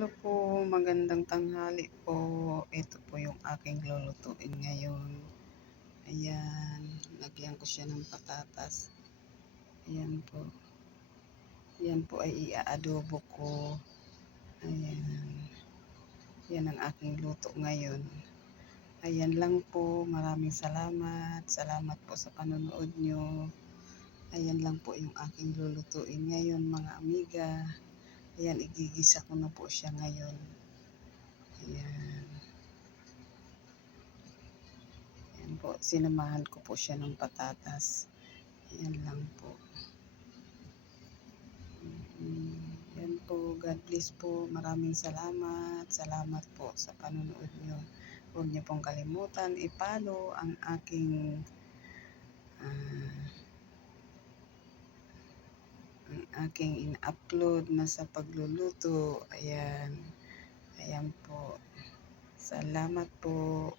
Hello po, magandang tanghali po. Ito po yung aking lulutuin ngayon. Ayan, lagyan ko siya ng patatas. Ayan po. Yan po ay i-adobo ko. Ayan. Yan ang aking luto ngayon. Ayan lang po, maraming salamat. Salamat po sa panonood nyo. Ayan lang po yung aking lulutuin ngayon mga amiga. Ayan, igigisa ko na po siya ngayon. Ayan. Ayan po, sinamahan ko po siya ng patatas. Ayan lang po. Ayan po, God bless po. Maraming salamat. Salamat po sa panonood nyo. Huwag niyo pong kalimutan i-follow ang aking in-upload na sa pagluluto. Ayan. Ayan po. Salamat po.